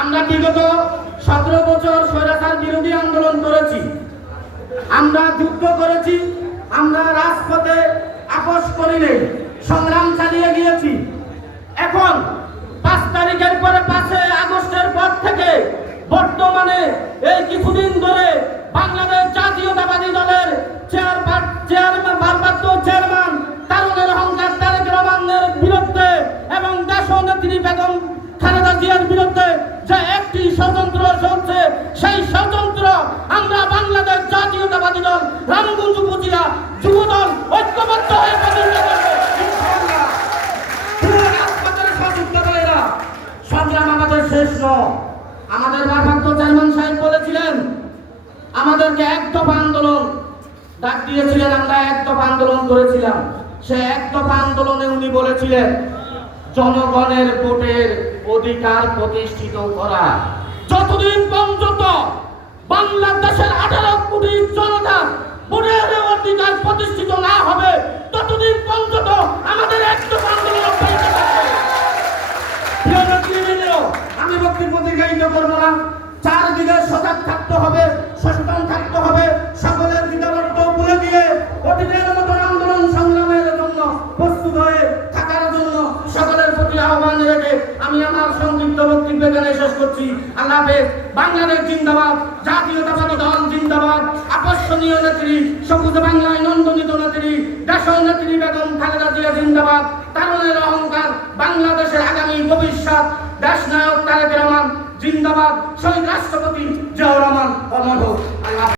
আমরা বিগত সতেরো বছর স্বৈরাচার বিরোধী আন্দোলন করেছি। আমরা যুদ্ধ করেছি, আমরা রাজপথে আপোষ করি নেই, সংগ্রাম চালিয়ে গিয়েছি। এখন পাঁচ তারিখের পরে পাঁচে আগস্টের পর থেকে বর্তমানে এই কিছুদিন ধরে বাংলাদেশ জাতীয়তাবাদী দলের চেয়ারম্যান চেয়ারম্যান ভারপ্রাপ্ত চেয়ারম্যান তারুণের অহংকার তারেক রহমানের বিরুদ্ধে এবং দেশ নেত্রী বেগম বিরুদ্ধে যে একটি স্বতন্ত্র চলছে, সেই স্বতন্ত্র আমরা বাংলাদেশ জাতীয়তাবাদী দল, রামগঞ্জ উপজেলা যুব দল ঐক্যবদ্ধ হয়ে আমাদের সাহেব বলেছিলেন, আমাদেরকে আন্দোলন ডাক আমরা আন্দোলন করেছিলাম। সে আন্দোলনে উনি বলেছিলেন, জনগণের ভোটের অধিকার প্রতিষ্ঠিত করা। যতদিন পর্যন্ত বাংলাদেশের আঠারো কোটি জনতা ভোটের অধিকার প্রতিষ্ঠিত না হবে ততদিন পর্যন্ত আমাদের একটু আন্দোলন প্রিয় নেতৃবৃন্দ, আমি বক্তব্য করব না। চারদিকে সজাগ থাকতে হবে। আমি আমার সংক্ষিপ্ত বক্তব্য এখানে শেষ করছি আল্লাহ বাংলাদেশ জিন্দাবাদ, জাতীয়তাবাদী দল জিন্দাবাদ, আকর্ষণীয় নেত্রী, সবুজ বাংলায় নন্দনিত নেত্রী দেশ নেত্রী বেগম খালেদা জিয়া জিন্দাবাদ, তারুণের অহংকার বাংলাদেশের আগামী ভবিষ্যৎ দেশ নায়ক তারেক রহমান জিন্দাবাদ, শহীদ রাষ্ট্রপতি জিয়াউর রহমান অমর হোক আল্লাহ।